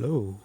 Hello.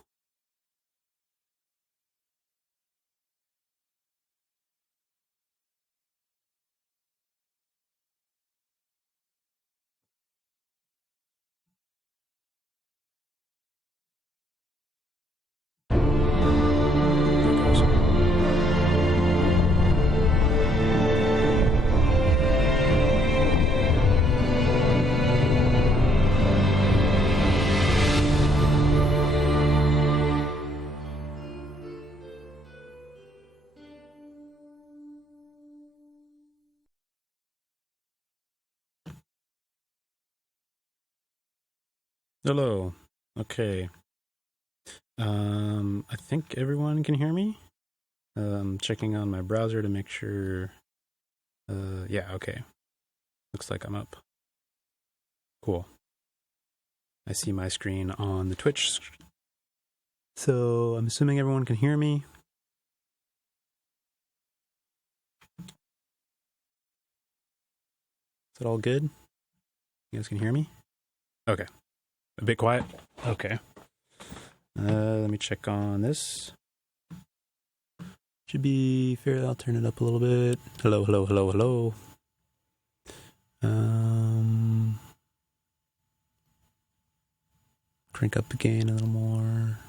Hello. Okay. I think everyone can hear me. Checking on my browser to make sure. Yeah, okay. Looks like I'm up. Cool. I see my screen on the Twitch. So I'm assuming everyone can hear me. Is it all good? You guys can hear me? Okay. A bit quiet? Okay. Let me check on this. Should be fair. I'll turn it up a little bit. Hello, hello, hello, hello. Crank up the gain a little more.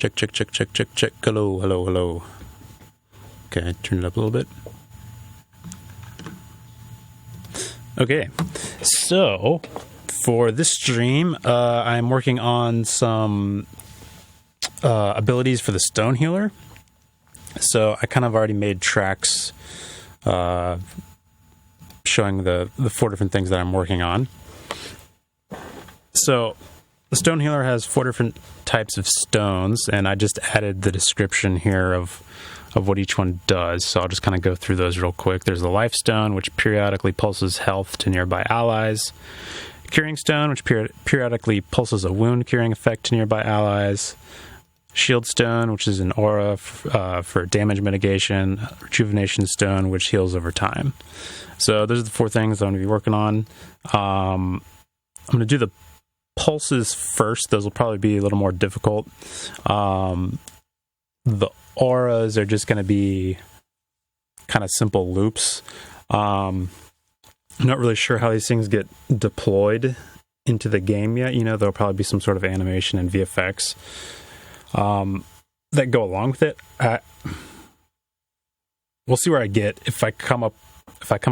Check, check, check, check, check, check. Hello, hello, hello. Okay, turn it up a little bit. Okay, so for this stream, I'm working on some abilities for the Stone Healer. So I kind of already made tracks showing the 4 different things that I'm working on. So the Stone Healer has 4 different types of stones, and I just added the description here of what each one does. So I'll just kind of go through those real quick. There's the Life Stone, which periodically pulses health to nearby allies. Curing Stone, which periodically pulses a wound curing effect to nearby allies. Shield Stone, which is an aura for damage mitigation. Rejuvenation Stone, which heals over time. So those are the 4 things I'm going to be working on. I'm going to do the pulses first. Those will probably be a little more difficult. The auras are just going to be kind of simple loops. I'm not really sure how these things get deployed into the game yet. You know, there'll probably be some sort of animation and VFX that go along with it. We'll see where I get. If I come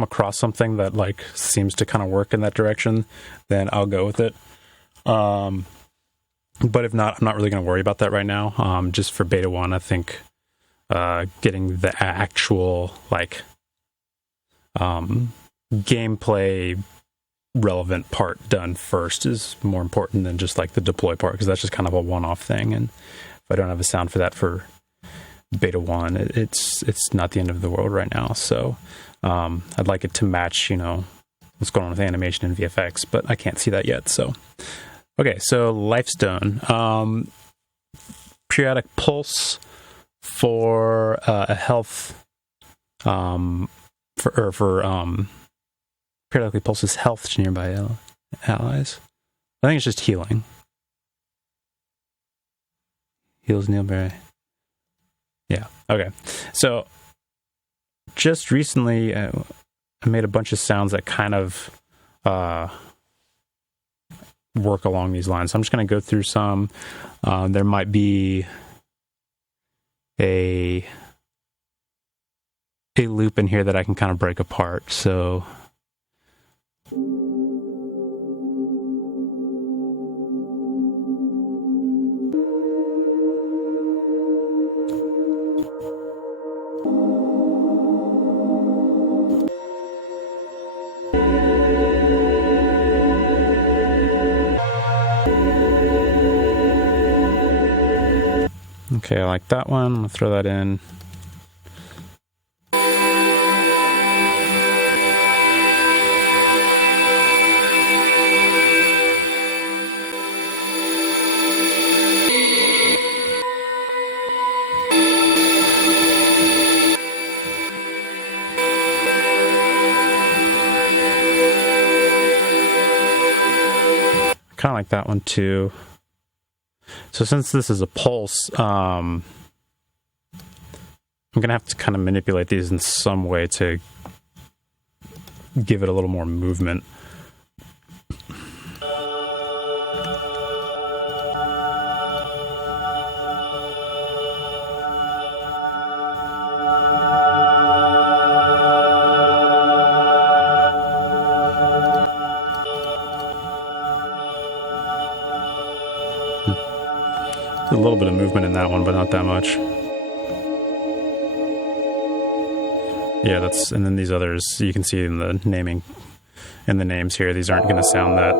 across something that like seems to kind of work in that direction, then I'll go with it. But if not, I'm not really going to worry about that right now. Just for beta 1, I think getting the actual like gameplay relevant part done first is more important than just like the deploy part, because that's just kind of a one-off thing. And if I don't have a sound for that for beta 1, it's not the end of the world right now. So I'd like it to match, you know, what's going on with animation and VFX, but I can't see that yet. So okay, so Lifestone, periodic pulse for a health, periodically pulses health to nearby allies. I think it's just healing. Heals nearby. Yeah. Okay. So just recently, I made a bunch of sounds that kind of work along these lines. So I'm just going to go through some. There might be a loop in here that I can kind of break apart. So okay, I like that one. I'm going to throw that in. kind of like that one too. So since this is a pulse, I'm going to have to kind of manipulate these in some way to give it a little more movement. A little bit of movement in that one, but not that much. Yeah, that's, and then these others, you can see in the naming, in the names here, these aren't going to sound that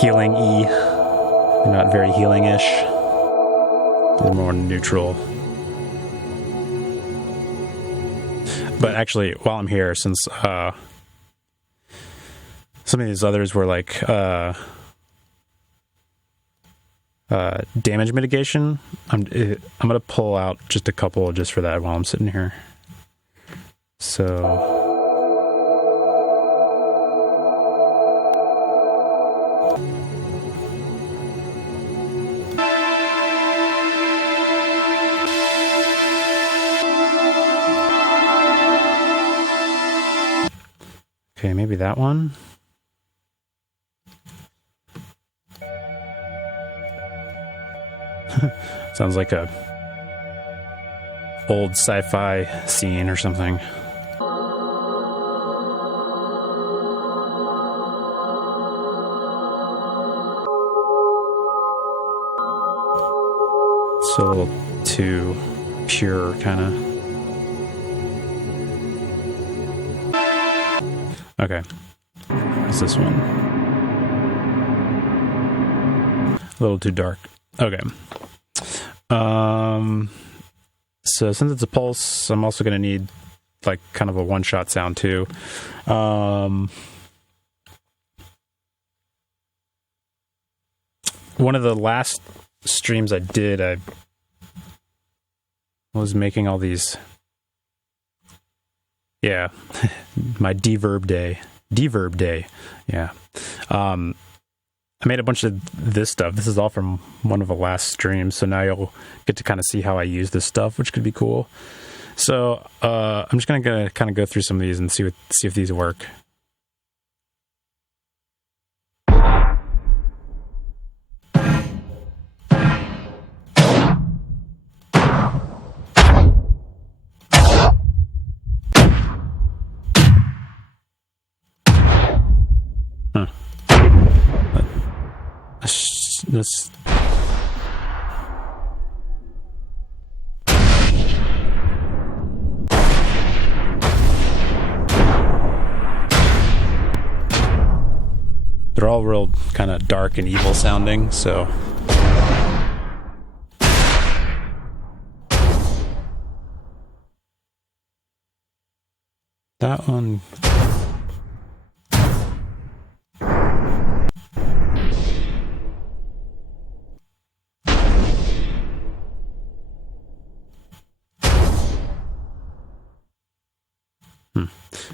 healing-y. They're not very healing-ish. They're more neutral. But actually, while I'm here, since some of these others were like damage mitigation, I'm going to pull out just a couple just for that while I'm sitting here. So okay, maybe that one. Sounds like a old sci-fi scene or something. It's a little too pure, kind of. Okay. What's this one? A little too dark. Okay. So since it's a pulse, I'm also going to need like kind of a one-shot sound too. One of the last streams I did, I was making all these, yeah, my deverb day, yeah. I made a bunch of this stuff. This is all from one of the last streams, so now you'll get to kind of see how I use this stuff, which could be cool. So I'm just gonna kind of go through some of these and see if these work. This they're all real kind of dark and evil sounding, so that one.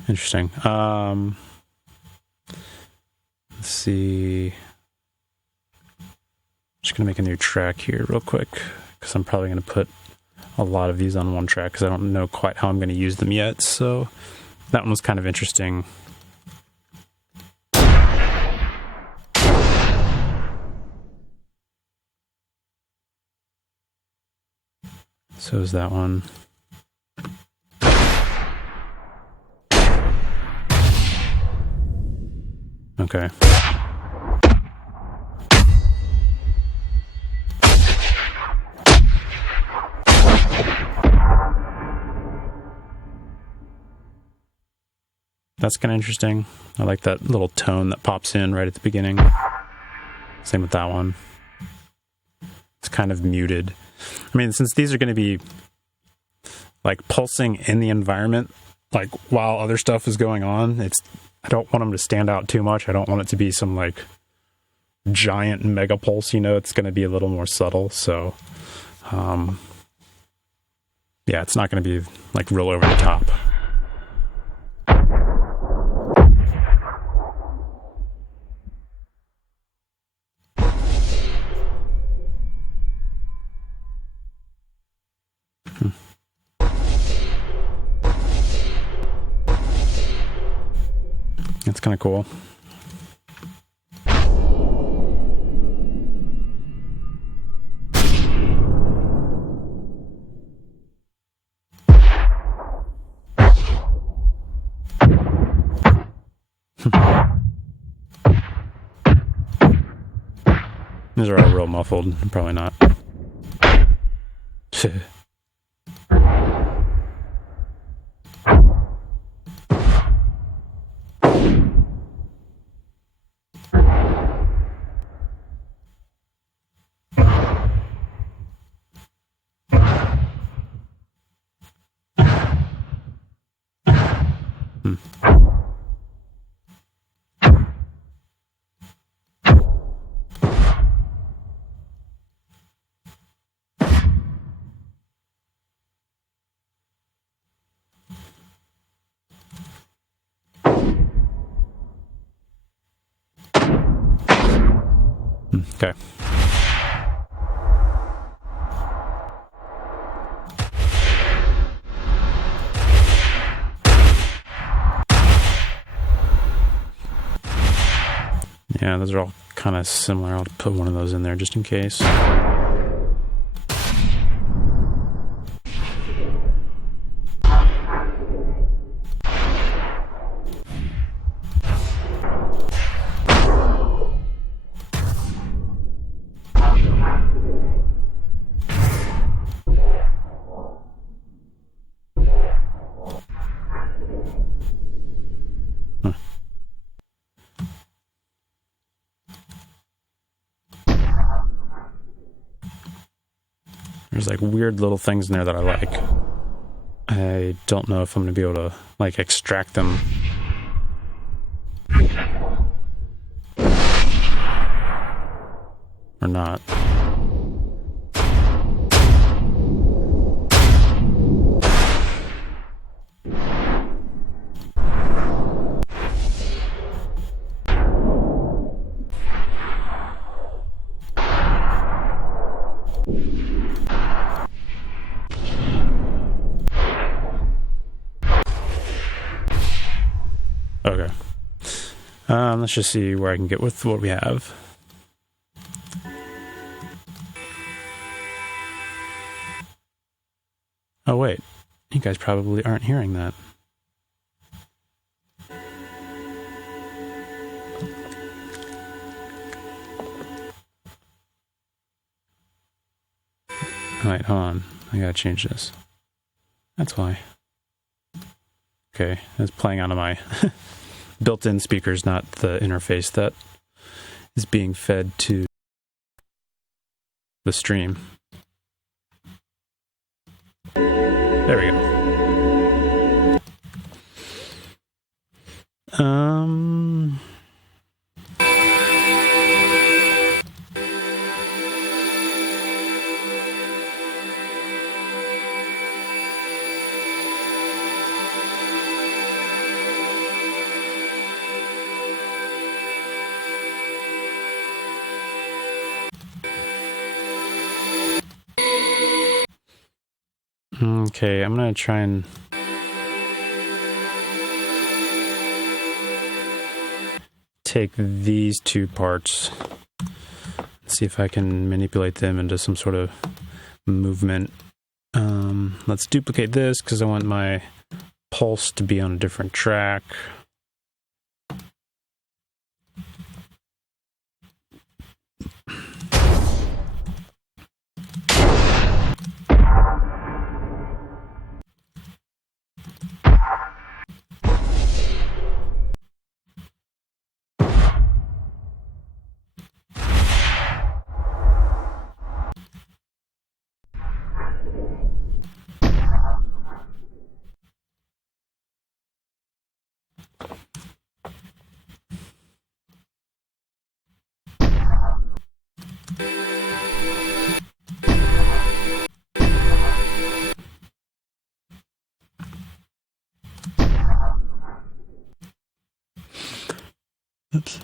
Interesting. Let's see. Just gonna make a new track here real quick because I'm probably gonna put a lot of these on one track because I don't know quite how I'm gonna use them yet. So that one was kind of interesting. So is that one. Okay. That's kind of interesting. I like that little tone that pops in right at the beginning. Same with that one. It's kind of muted. I mean, since these are going to be like pulsing in the environment, like while other stuff is going on, I don't want them to stand out too much. I don't want it to be some like giant mega pulse, it's going to be a little more subtle. So, yeah, it's not going to be like real over the top. That's kind of cool. These are all real muffled. Probably not. Okay. Yeah, those are all kind of similar. I'll put one of those in there just in case. There's like weird little things in there that I like. I don't know if I'm going to be able to like extract them. Or not. Okay. Let's just see where I can get with what we have. Oh, wait. You guys probably aren't hearing that. Alright, hold on. I gotta change this. That's why. Okay, it's playing onto my built-in speakers, not the interface that is being fed to the stream. There we go. Okay, I'm gonna try and take these two parts, see if I can manipulate them into some sort of movement. Let's duplicate this because I want my pulse to be on a different track. Oops.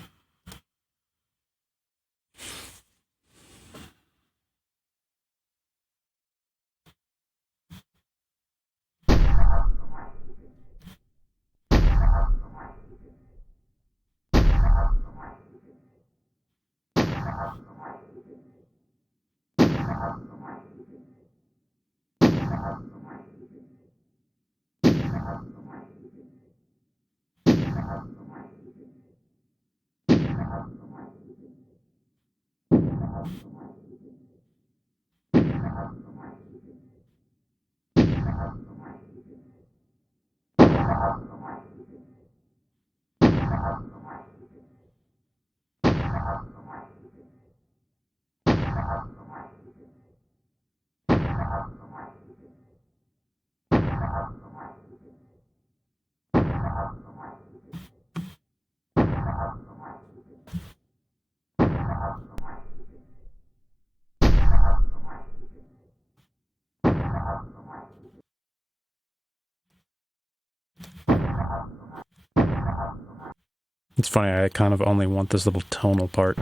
It's funny, I kind of only want this little tonal part.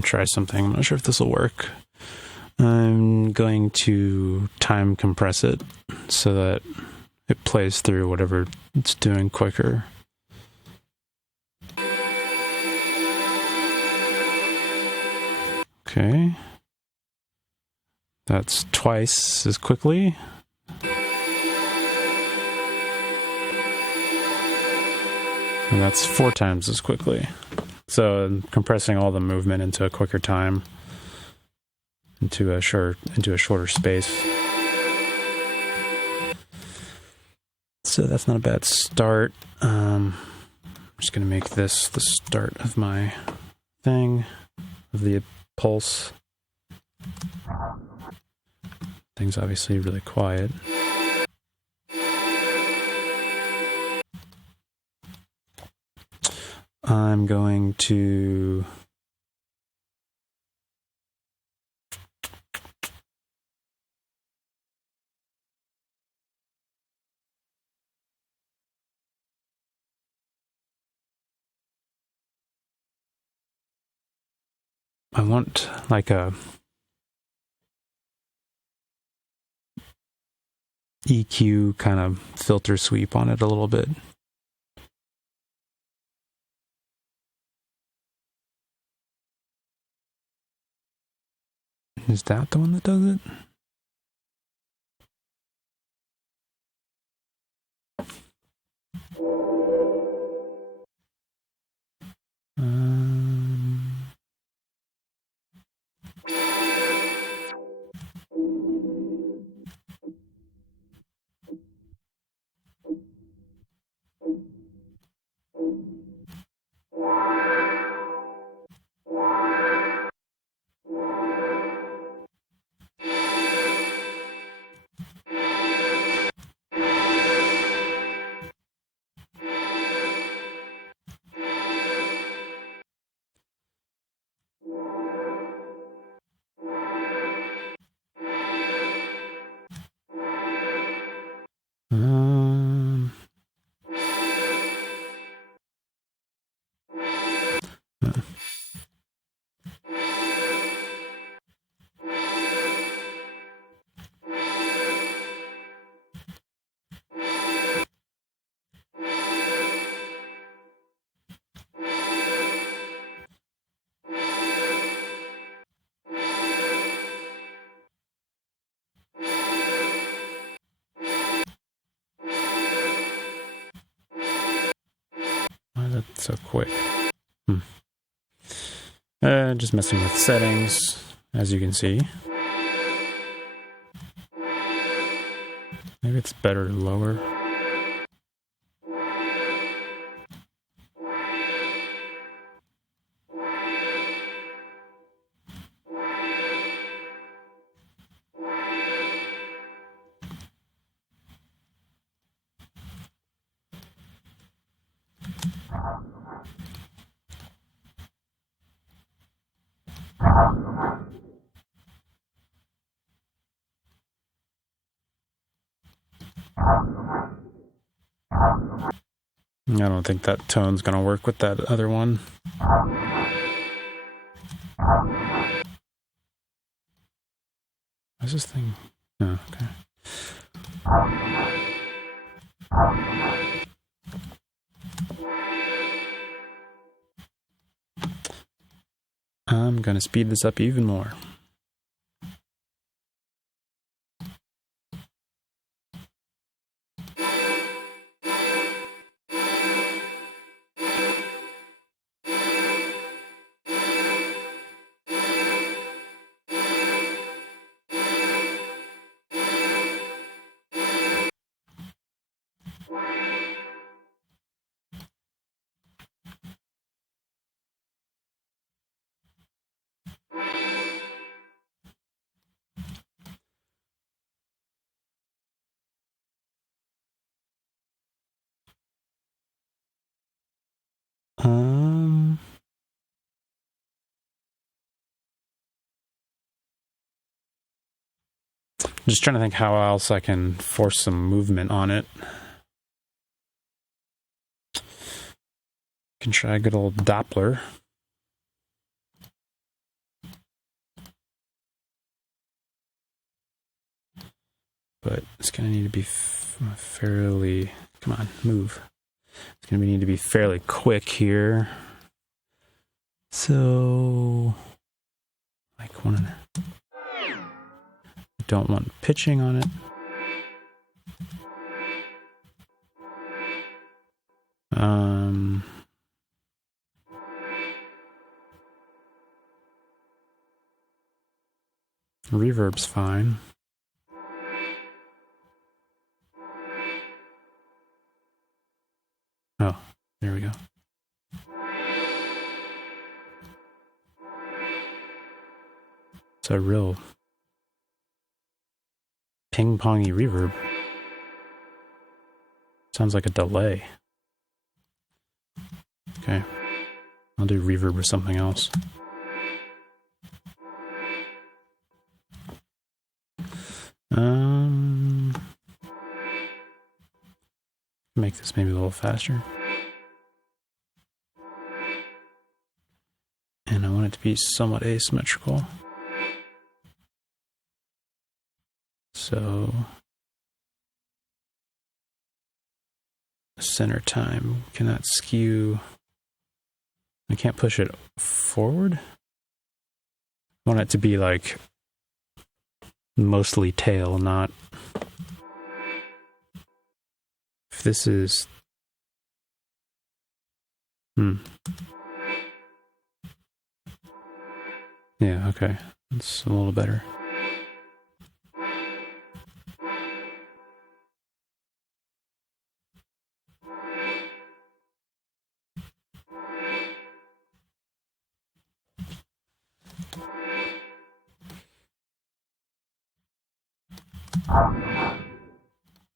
Try something. I'm not sure if this will work. I'm going to time compress it so that it plays through whatever it's doing quicker. Okay. That's twice as quickly. And that's 4 times as quickly. So I'm compressing all the movement into a quicker time, into a shorter space. So that's not a bad start. I'm just going to make this the start of my thing, of the pulse. Thing's obviously really quiet. I'm going to I want like a EQ kind of filter sweep on it a little bit. Is that the one that does it? Why that's so quick? Just messing with settings, as you can see. Maybe it's better to lower. I don't think that tone's gonna work with that other one. What's this thing? Oh, okay. I'm gonna speed this up even more. Just trying to think how else I can force some movement on it. Can try a good old Doppler. But it's going to need to be fairly... Come on, move. It's going to need to be fairly quick here. So... Like one... Don't want pitching on it. Reverb's fine. Oh, there we go. It's a real ping-pongy reverb. Sounds like a delay. Okay. I'll do reverb or something else. Make this maybe a little faster. And I want it to be somewhat asymmetrical. So center time cannot skew. I can't push it forward. I want it to be like mostly tail, not... If this is... Yeah, okay. It's a little better.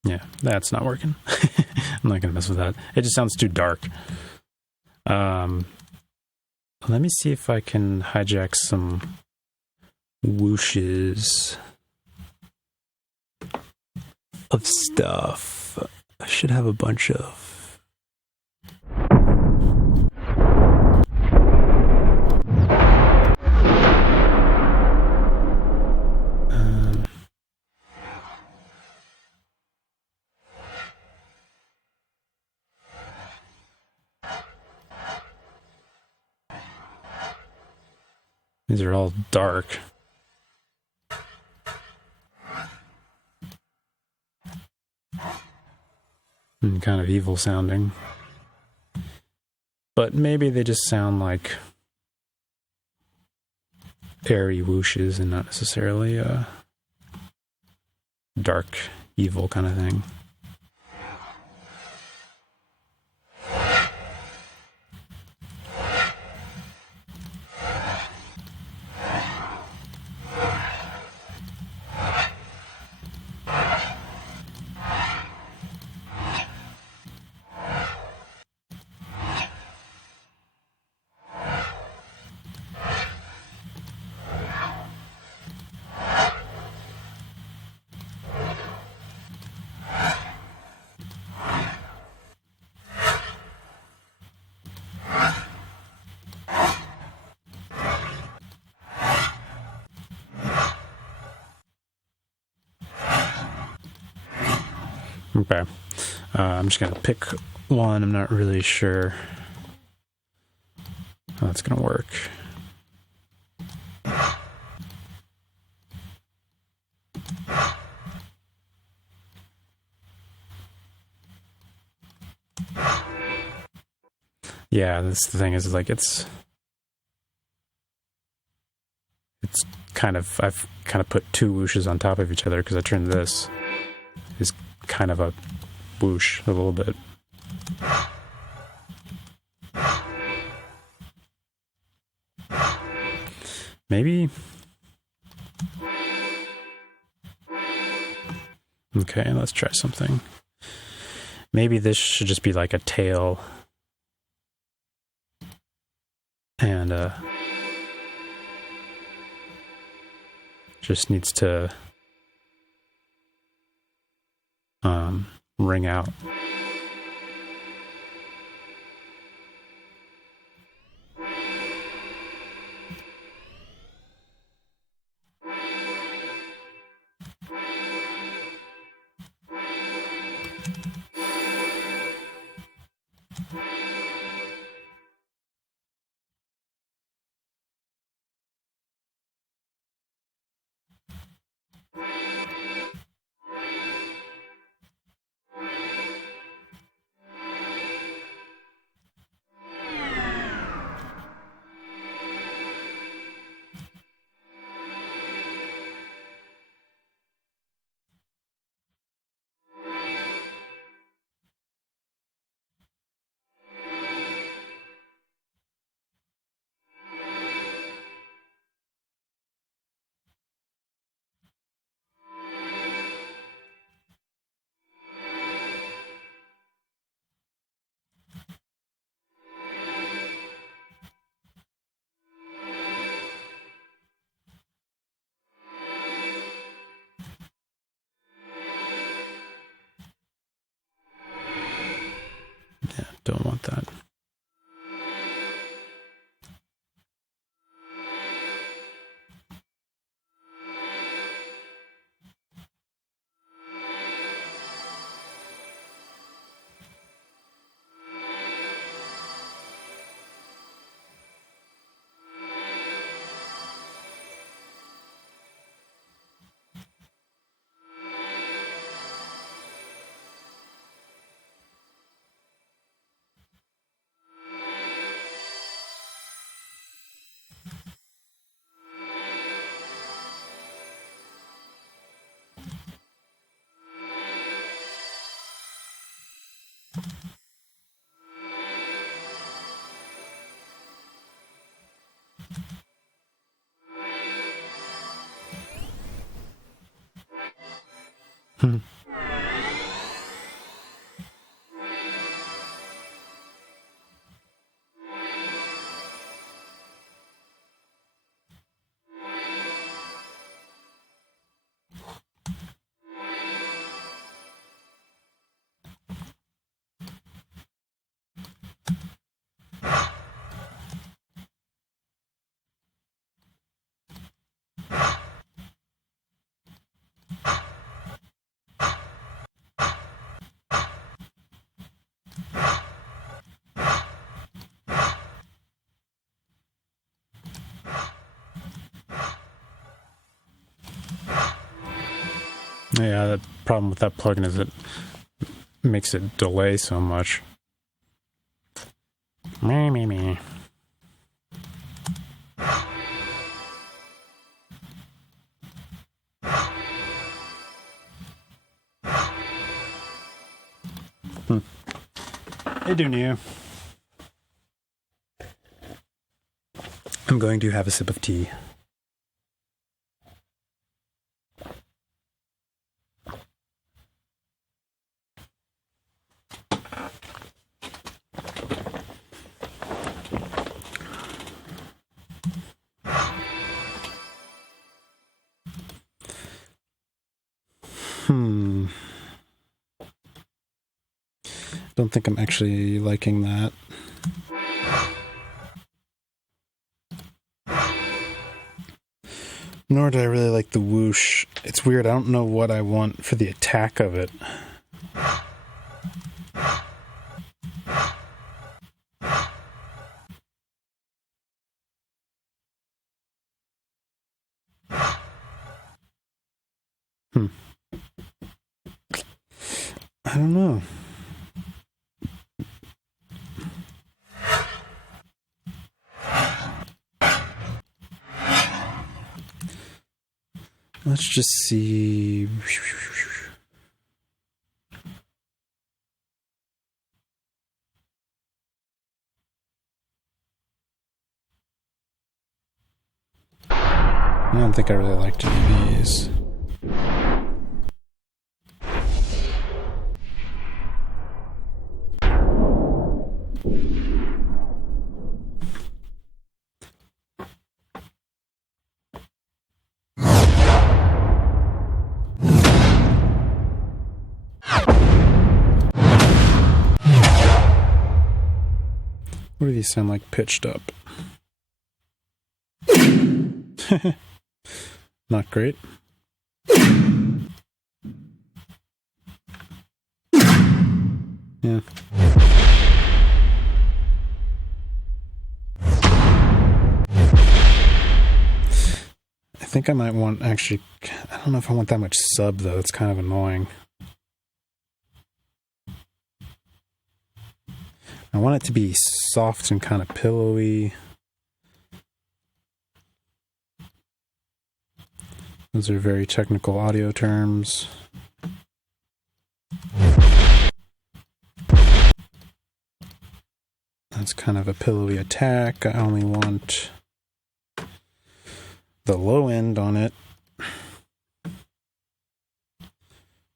Yeah, that's not working. I'm not gonna mess with that. It just sounds too dark. Let me see if I can hijack some whooshes of stuff. I should have a bunch of... These are all dark. And kind of evil sounding. But maybe they just sound like airy whooshes and not necessarily a dark, evil kind of thing. Okay. I'm just going to pick one. I'm not really sure how that's going to work. Yeah, that's the thing is like it's kind of, I've kind of put two whooshes on top of each other because I turned this is kind of a whoosh a little bit. Maybe. Okay, let's try something. Maybe this should just be like a tail. And just needs to ring out. Yeah, don't want that. Yeah, the problem with that plugin is it makes it delay so much. Me. Hey, Dunia. I'm going to have a sip of tea. Don't think I'm actually liking that. Nor do I really like the whoosh. It's weird. I don't know what I want for the attack of it. I don't know. Let's just see. I don't think I really like to do these. What do these sound like pitched up? Not great. Yeah. I think I might want, actually, I don't know if I want that much sub though. It's kind of annoying. I want it to be soft and kind of pillowy. Those are very technical audio terms. That's kind of a pillowy attack. I only want the low end on it.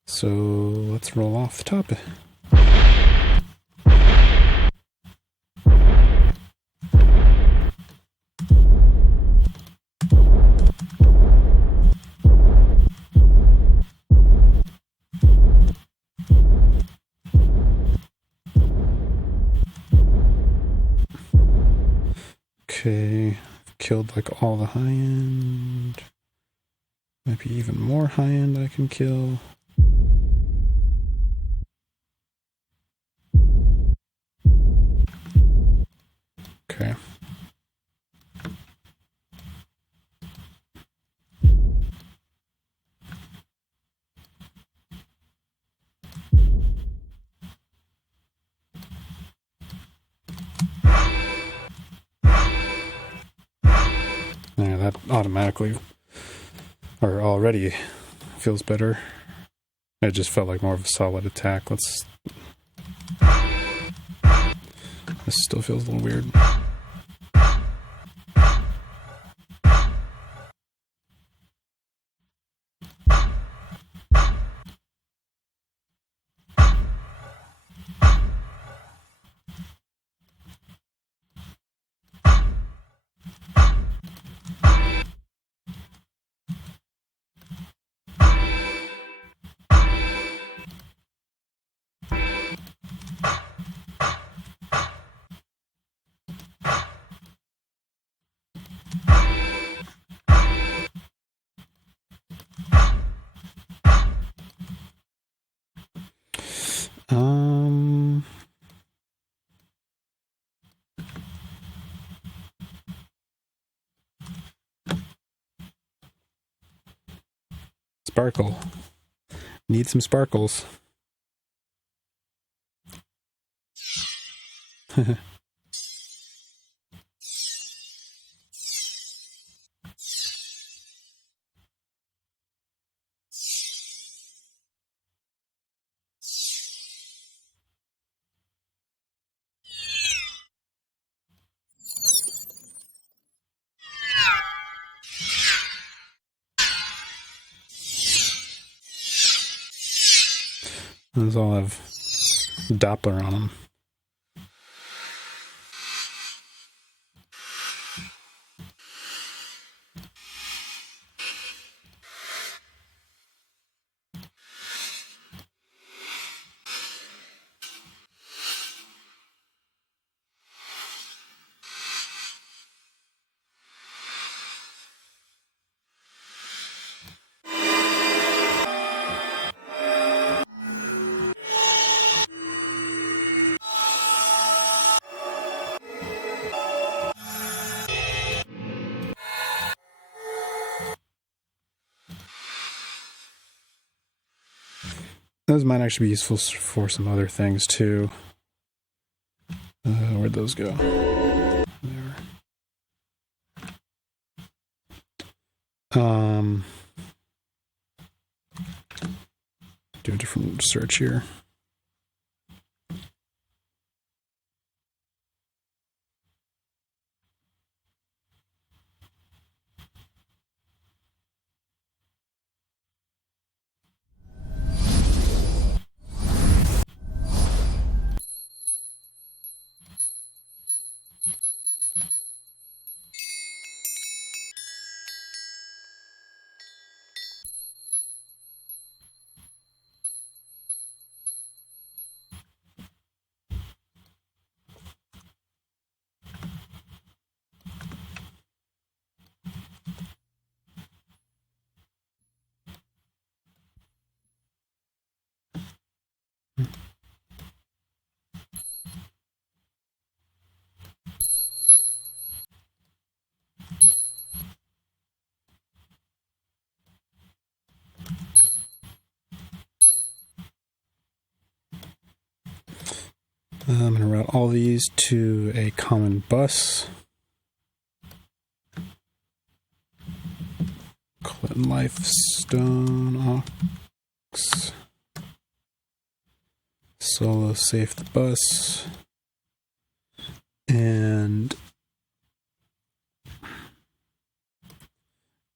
So let's roll off the top. Okay, I've killed like all the high end. Maybe even more high end I can kill. Okay. Yeah, that automatically, or already, feels better. It just felt like more of a solid attack. This still feels a little weird. Sparkle. Need some sparkles. Those all have Doppler on them. Those might actually be useful for some other things too. Where'd those go? There. Do a different search here. I'm going to route all these to a common bus. Clinton Lifestone aux. Solo safe the bus. And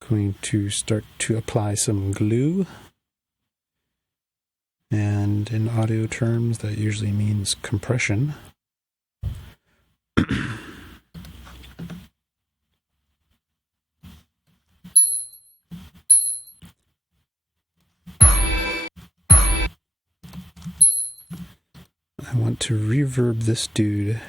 going to start to apply some glue. And in audio terms, that usually means compression. I want to reverb this dude.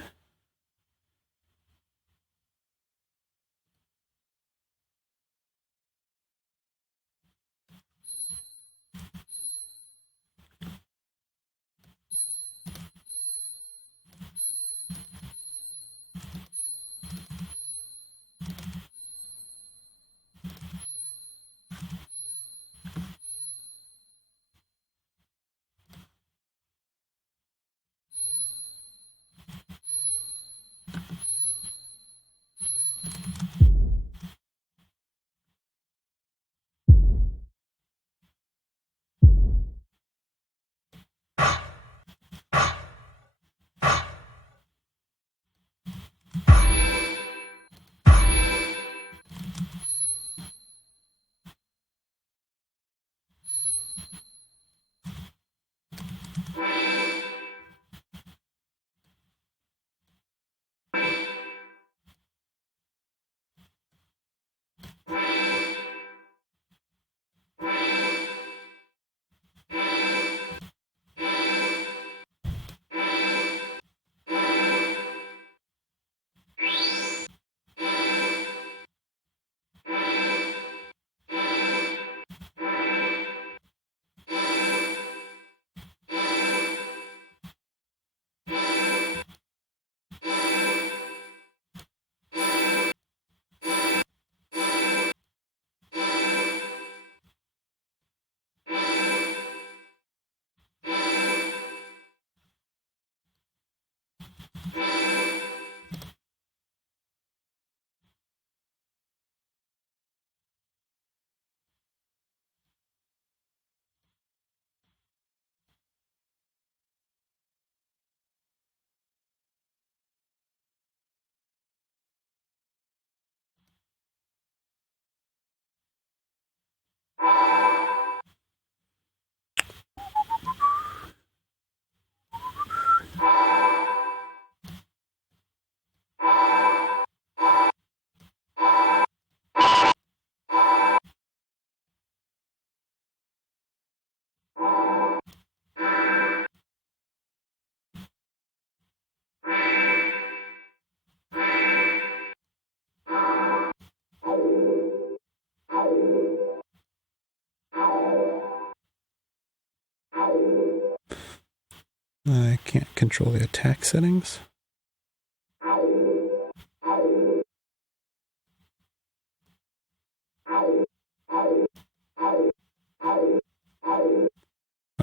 I can't control the attack settings.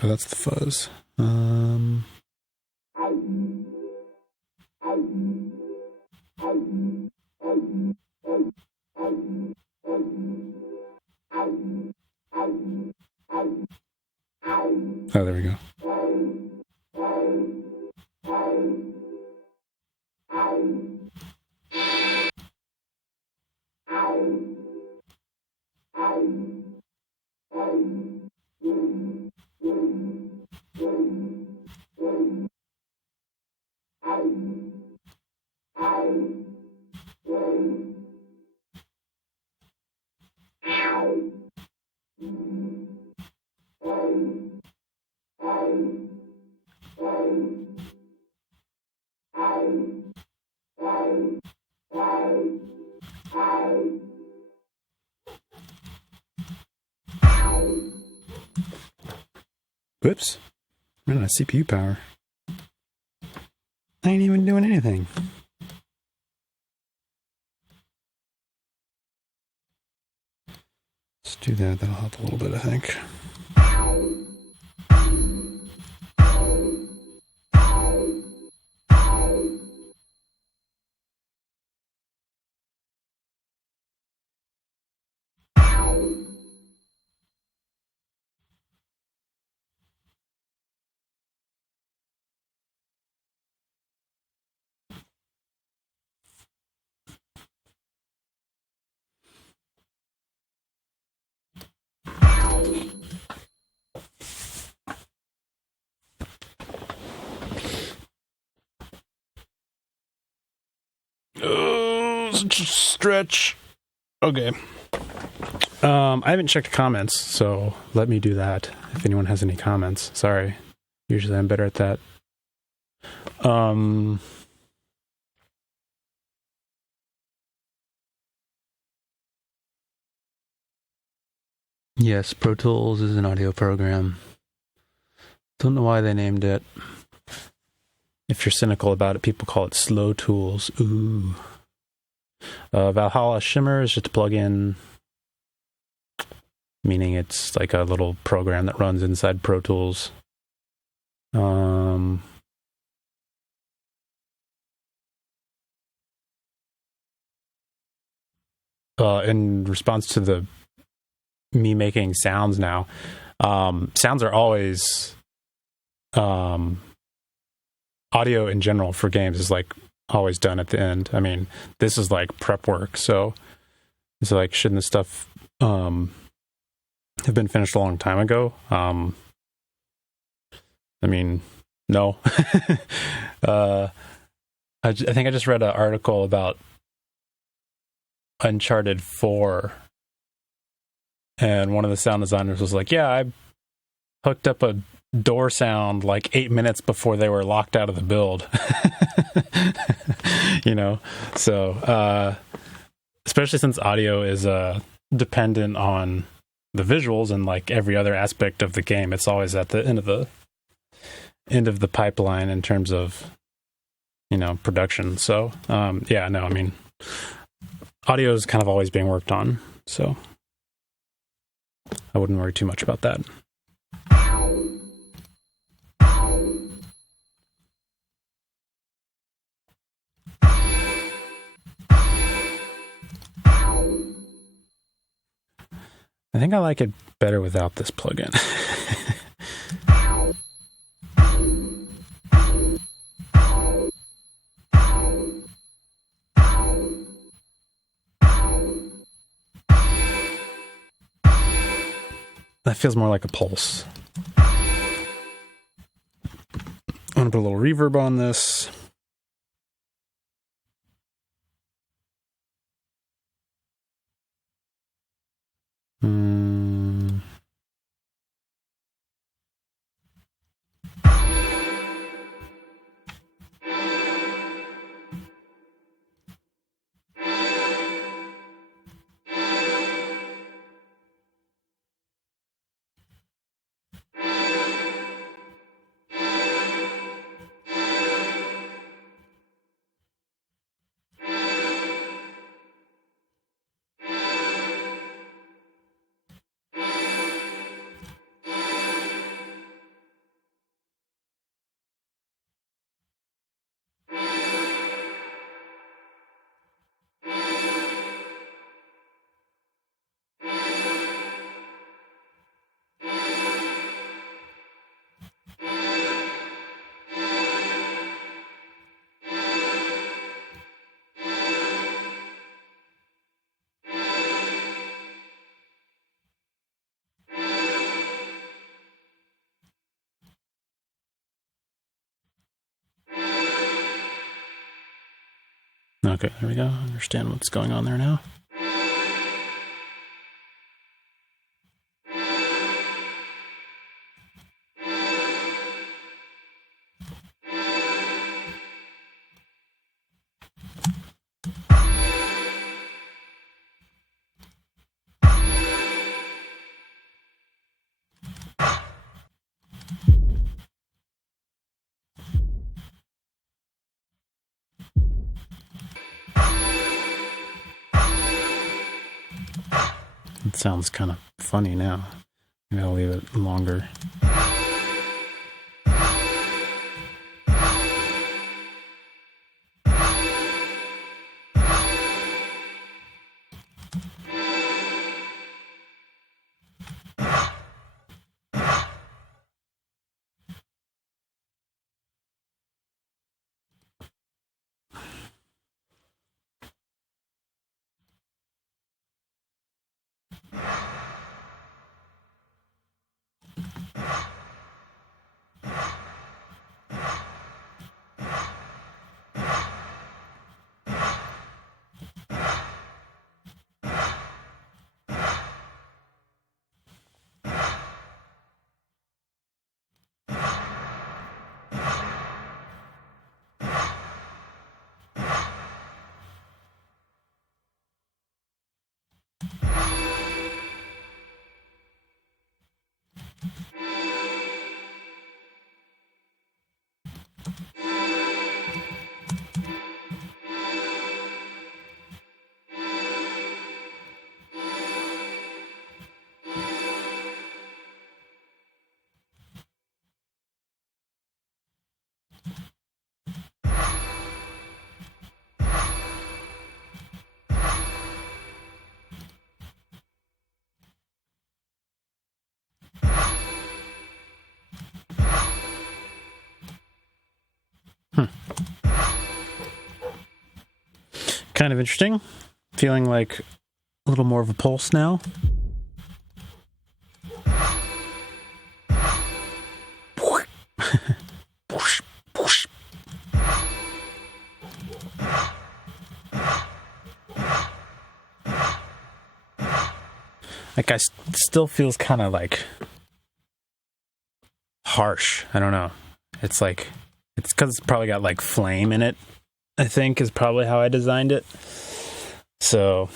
Oh, that's the fuzz. Oh, there we go. Whoops. Ran out of CPU power. I ain't even doing anything. Let's do that. That'll help a little bit, I think. Stretch. Okay. I haven't checked comments, so let me do that. If anyone has any comments, sorry. Usually I'm better at that. Yes, Pro Tools is an audio program. Don't know why they named it. If you're cynical about it, people call it Slow Tools. Ooh. Valhalla Shimmer is just a plugin, meaning it's like a little program that runs inside Pro Tools. In response to me making sounds now, sounds are always audio in general for games is like always done at the end. I mean, this is like prep work, so it's like, shouldn't this stuff have been finished a long time ago? I mean, no. I think I just read an article about Uncharted 4, and one of the sound designers was like, yeah, I hooked up a door sound like 8 minutes before they were locked out of the build. So especially since audio is dependent on the visuals and like every other aspect of the game, it's always at the end of the pipeline in terms of production. So I mean, audio is kind of always being worked on, so I wouldn't worry too much about that. I think I like it better without this plugin. That feels more like a pulse. I'm going to put a little reverb on this. Okay, there we go. I understand what's going on there now. It sounds kind of funny now. Maybe I'll leave it longer. Kind of interesting. Feeling like a little more of a pulse now. Like, still feels kind of like harsh. I don't know. It's like, it's because it's probably got like flame in it, I think, is probably how I designed it. So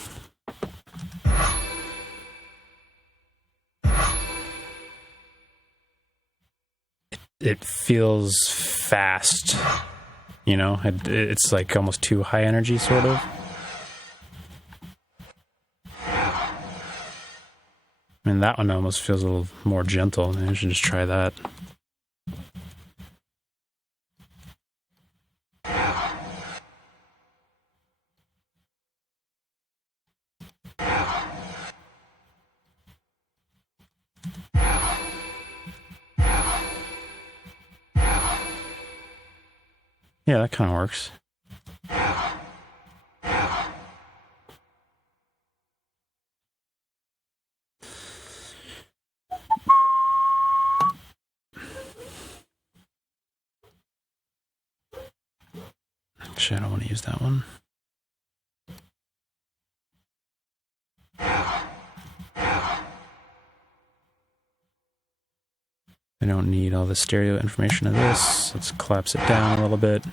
it feels fast, you know? It's like almost too high energy, sort of. I mean, that one almost feels a little more gentle. I should just try that. Yeah, that kind of works. Actually, I don't want to use that one. I don't need all the stereo information of this. Let's collapse it down a little bit.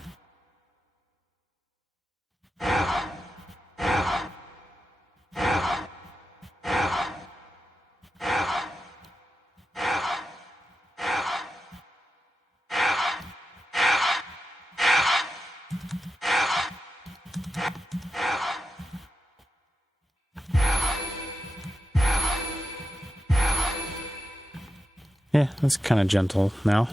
Yeah, that's kind of gentle now.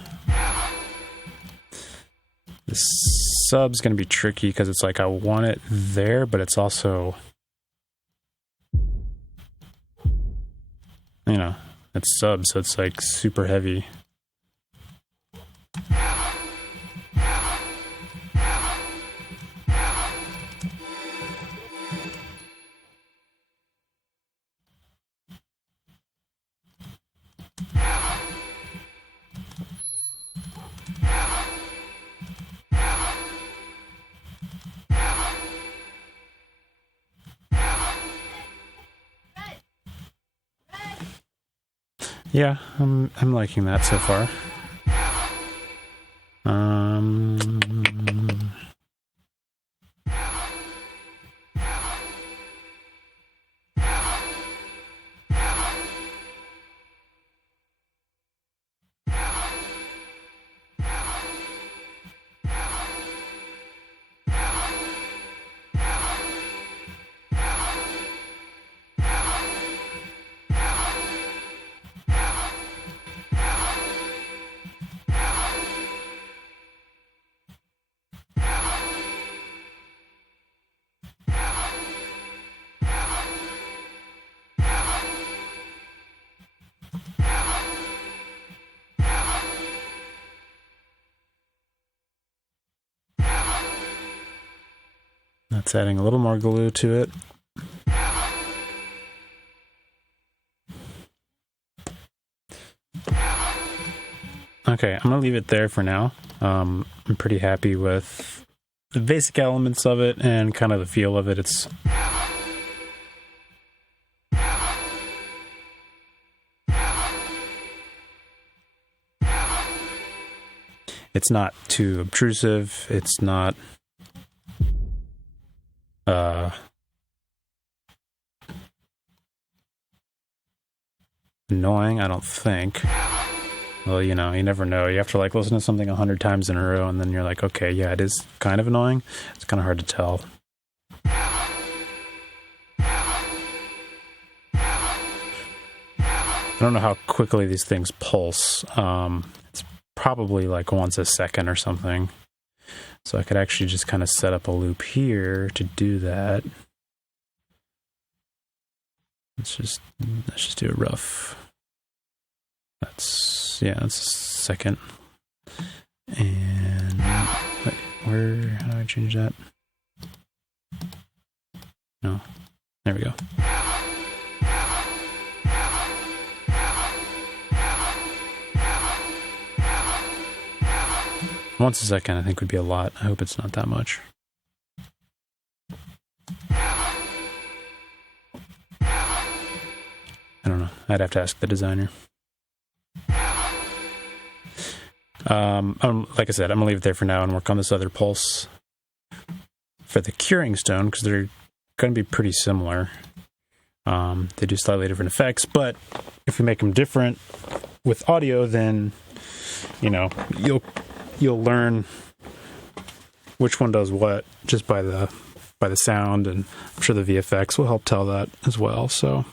The sub's going to be tricky because it's like I want it there, but it's also, you know, it's sub, so it's like super heavy. Yeah, I'm liking that so far. That's adding a little more glue to it. Okay, I'm going to leave it there for now. I'm pretty happy with the basic elements of it and kind of the feel of it. It's not too obtrusive. It's not annoying, I don't think. Well, you know, you never know. You have to like listen to something 100 times in a row, and then you're like, okay, yeah, it is kind of annoying. It's kind of hard to tell. I don't know how quickly these things pulse. It's probably like once a second or something. So I could actually just kind of set up a loop here to do that. Let's just do a rough. That's a second. And wait, how do I change that? No, there we go. Once a second, I think, would be a lot. I hope it's not that much. I don't know. I'd have to ask the designer. Like I said, I'm going to leave it there for now and work on this other pulse for the curing stone, because they're going to be pretty similar. They do slightly different effects, but if we make them different with audio, then, you know, you'll learn which one does what just by the sound, and I'm sure the VFX will help tell that as well. So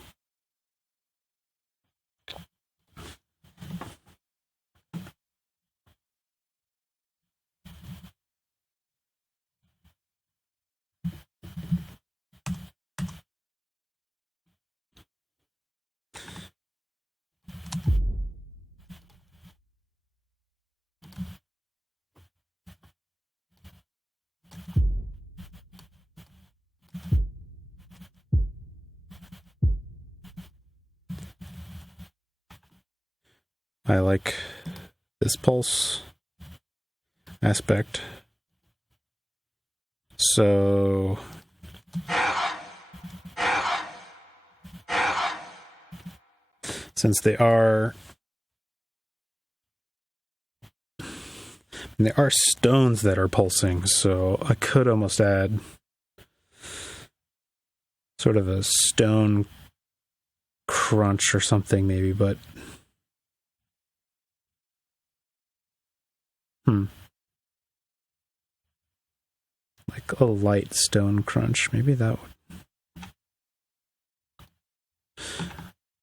I like this pulse aspect. So since they are stones that are pulsing, so I could almost add sort of a stone crunch or something maybe, but like a light stone crunch. Maybe that would...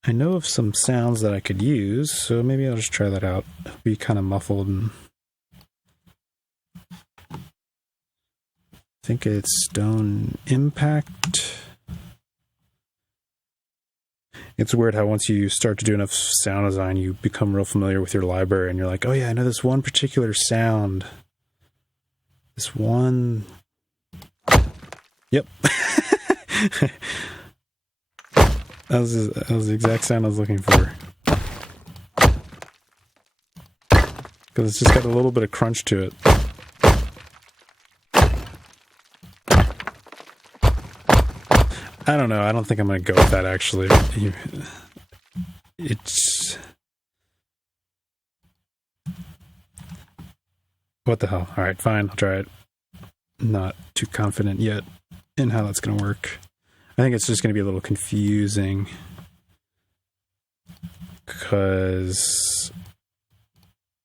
I know of some sounds that I could use, so maybe I'll just try that out. It'll be kind of muffled, and I think it's stone impact. It's weird how once you start to do enough sound design, you become real familiar with your library, and you're like, oh yeah, I know this one particular sound. This one... Yep. That was the exact sound I was looking for. Because it's just got a little bit of crunch to it. I don't know. I don't think I'm going to go with that, actually. It's... What the hell? Alright, fine. I'll try it. Not too confident yet in how that's going to work. I think it's just going to be a little confusing. Because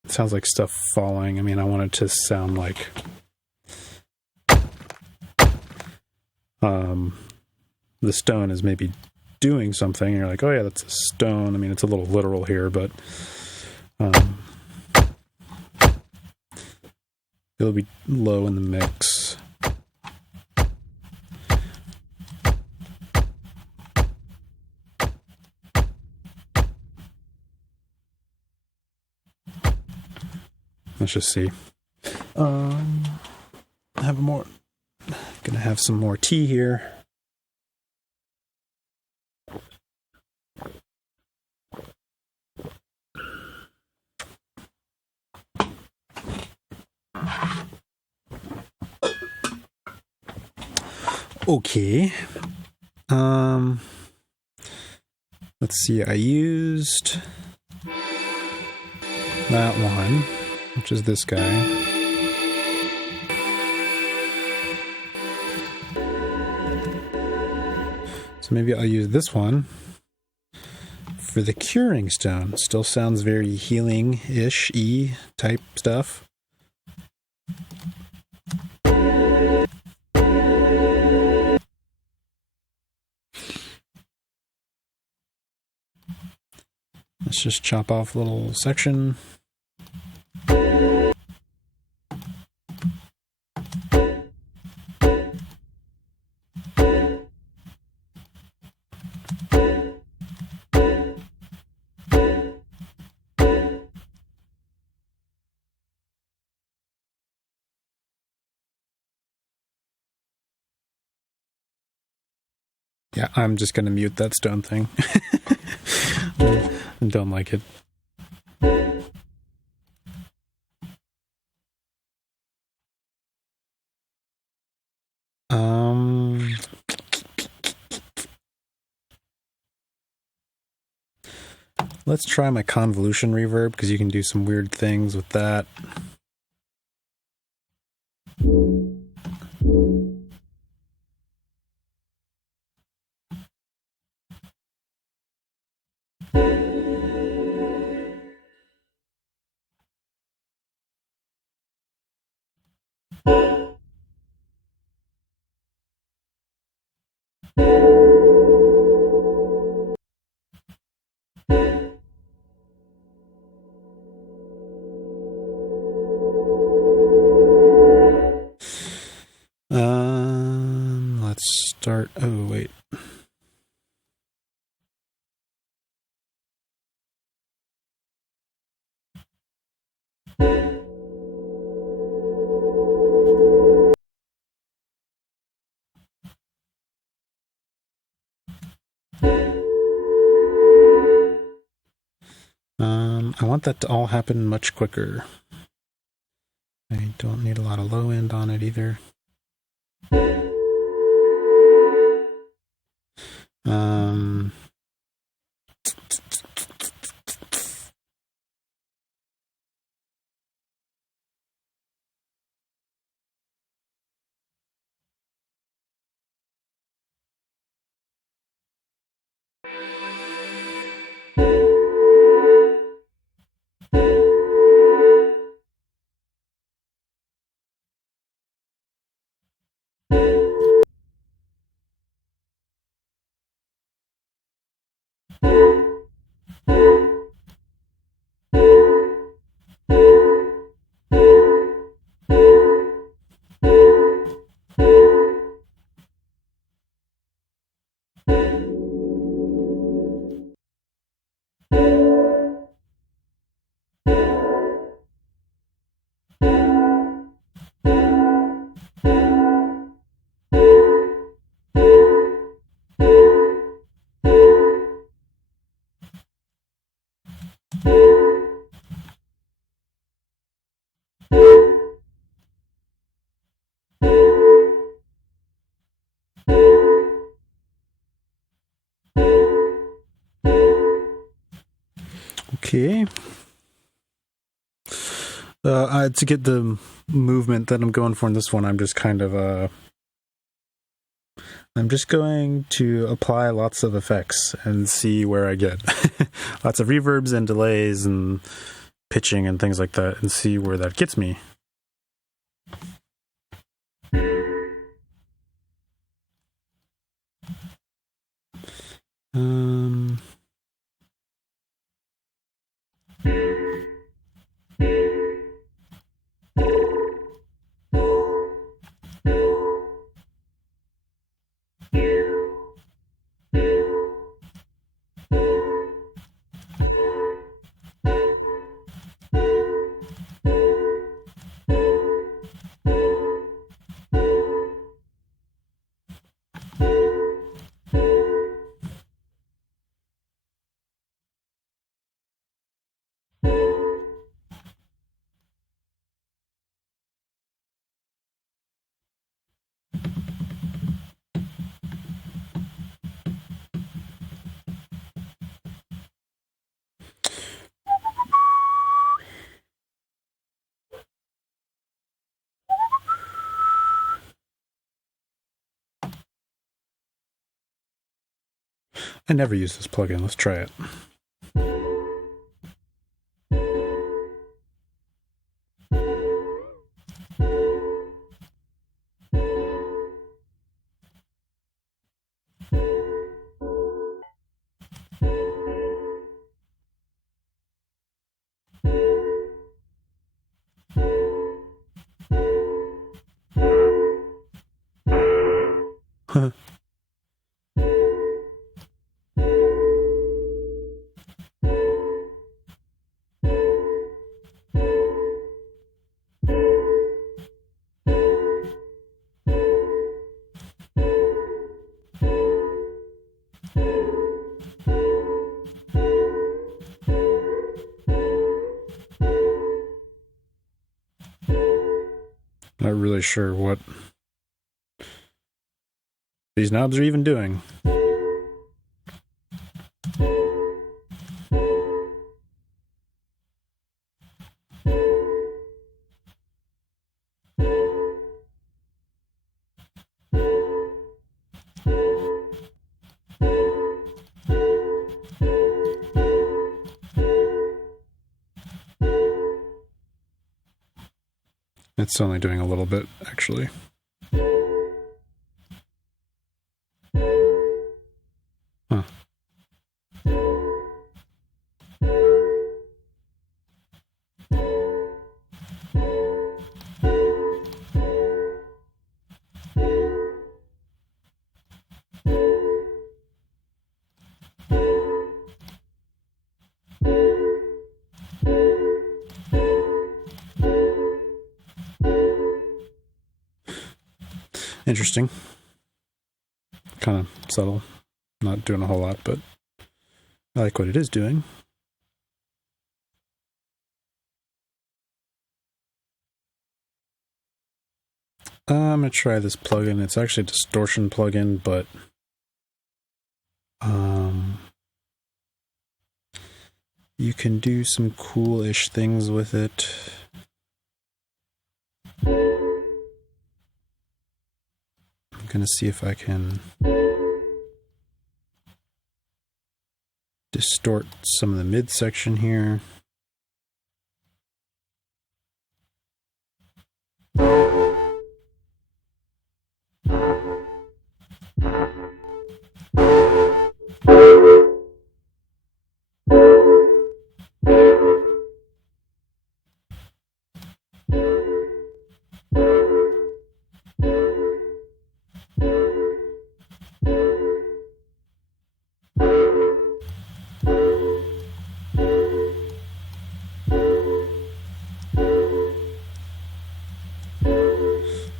it sounds like stuff falling. I mean, I want it to sound like... the stone is maybe doing something, and you're like, oh yeah, that's a stone. I mean, it's a little literal here, but it'll be low in the mix. Let's just see. Gonna have some more tea here. Okay. Let's see. I used that one, which is this guy. So maybe I'll use this one for the Curing Stone. Still sounds very healing-ish, type stuff. Let's just chop off a little section. Yeah, I'm just going to mute that stone thing. I don't like it. Let's try my convolution reverb, because you can do some weird things with that. Let's start. Oh, wait. I want that to all happen much quicker. I don't need a lot of low end on it either. Okay. To get the movement that I'm going for in this one, I'm just kind of I'm just going to apply lots of effects and see where I get. Lots of reverbs and delays and pitching and things like that, and see where that gets me. I never use this plugin. Let's try it. not really sure what these knobs are even doing. It's only doing a little bit, actually. Huh. Interesting. Kind of subtle. Not doing a whole lot, but I like what it is doing. I'm going to try this plugin. It's actually a distortion plugin, but you can do some cool-ish things with it. I'm going to see if I can distort some of the midsection here.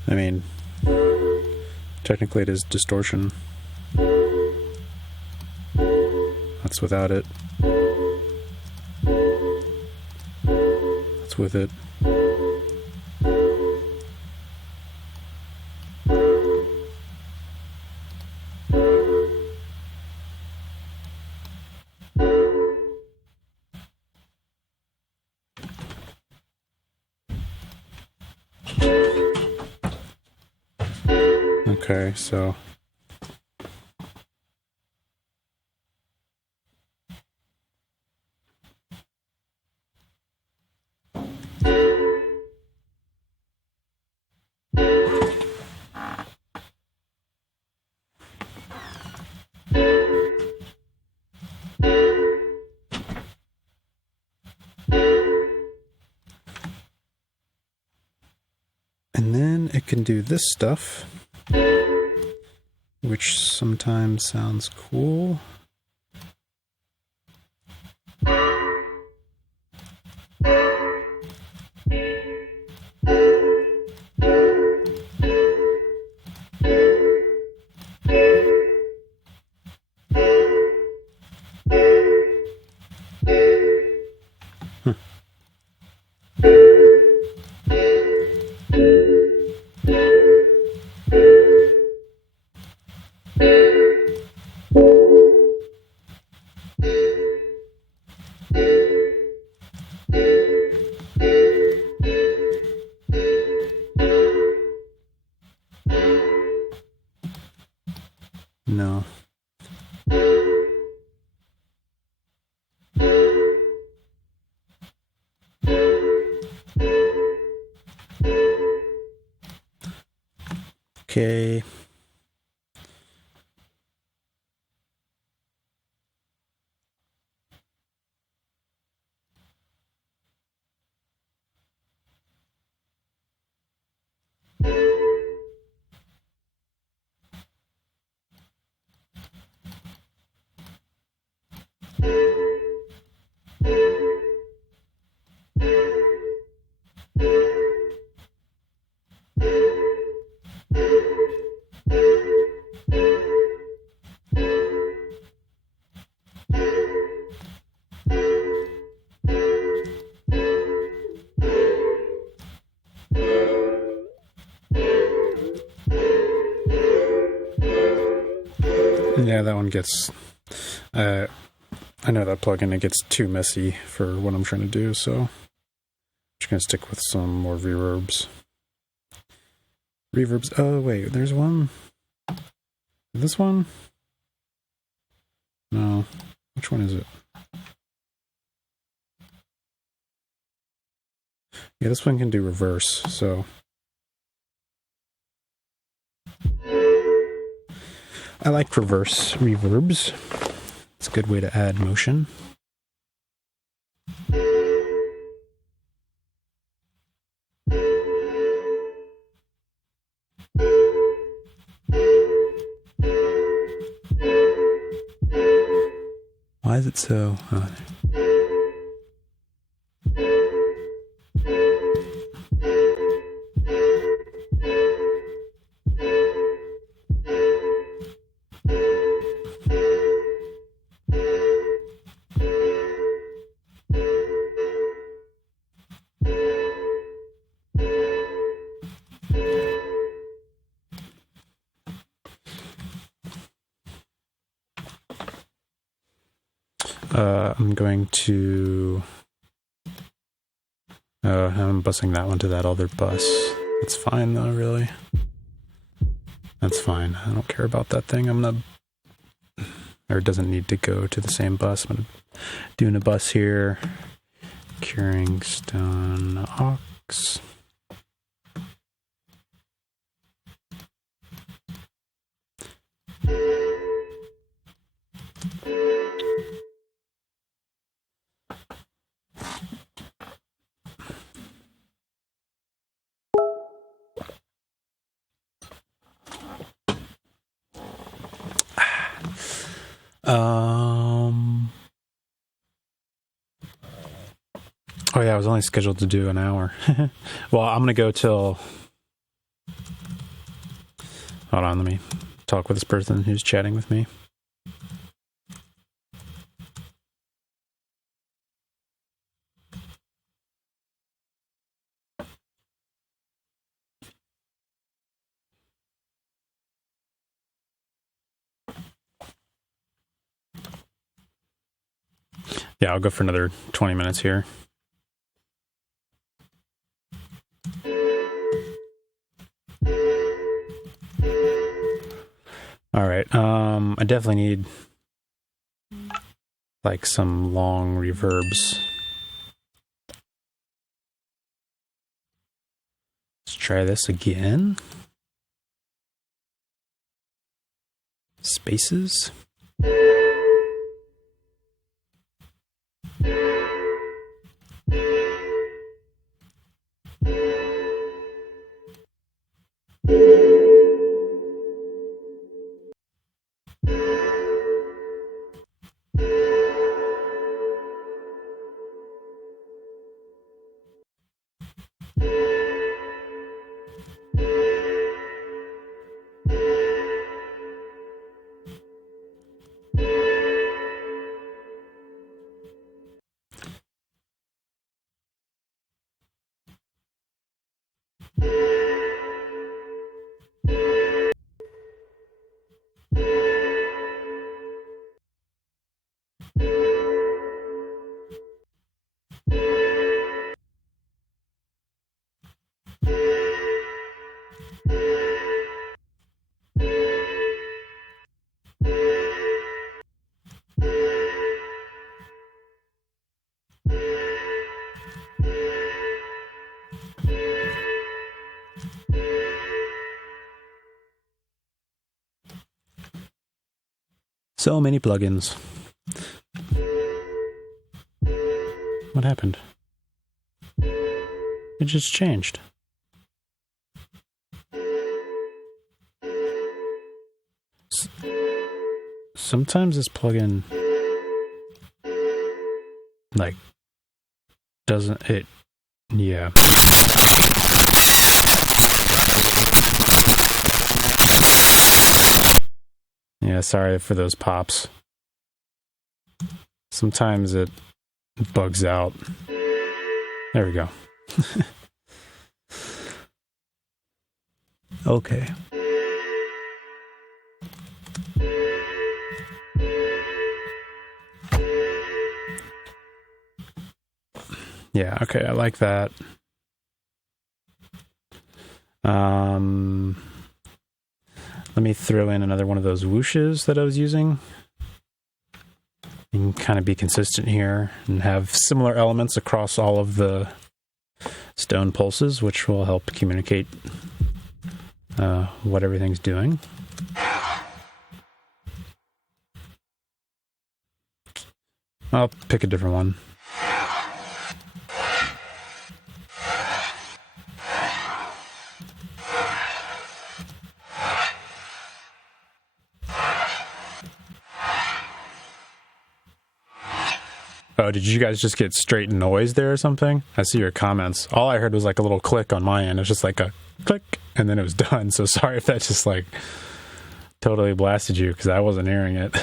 I mean, technically it is distortion. That's without it. That's with it. Okay, so and then it can do this stuff, which sometimes sounds cool. Yeah, that one gets... I know that plugin, it gets too messy for what I'm trying to do, so I'm just going to stick with some more reverbs. Reverbs... Oh, wait, there's one... This one? No. Which one is it? Yeah, this one can do reverse, so... I like reverse reverbs. It's a good way to add motion. Why is it so... I'm going to... I'm busing that one to that other bus. It's fine though, really. That's fine. I don't care about that thing. I'm not... Or it doesn't need to go to the same bus. I'm doing a bus here. Curing stone aux. Oh yeah, I was only scheduled to do an hour. Well, I'm gonna go till... Hold on, let me talk with this person who's chatting with me. Yeah, I'll go for another 20 minutes here. All right. I definitely need like some long reverbs. Let's try this again. Spaces. So many plugins. What happened? It just changed. Sometimes this plugin like doesn't it yeah. Yeah, sorry for those pops. Sometimes it bugs out. There we go. Okay. Yeah, okay, I like that. Let me throw in another one of those whooshes that I was using. You can kind of be consistent here and have similar elements across all of the stone pulses, which will help communicate what everything's doing. I'll pick a different one. Oh, did you guys just get straight noise there or something? I see your comments. All I heard was like a little click on my end. It was just like a click, and then it was done. So sorry if that just like totally blasted you, because I wasn't hearing it.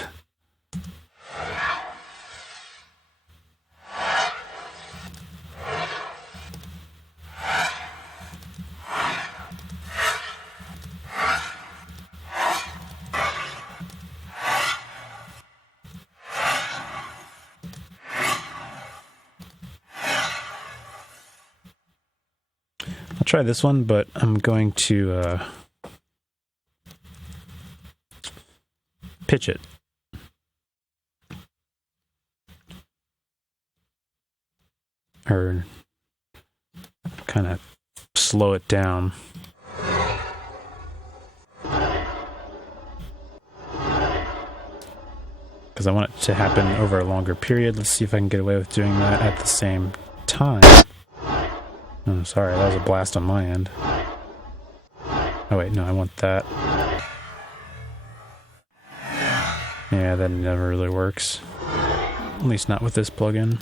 I'll try this one, but I'm going to pitch it. Or kind of slow it down. Because I want it to happen over a longer period. Let's see if I can get away with doing that at the same time. Oh, sorry, that was a blast on my end. Oh wait, no, I want that. Yeah, that never really works. At least not with this plugin.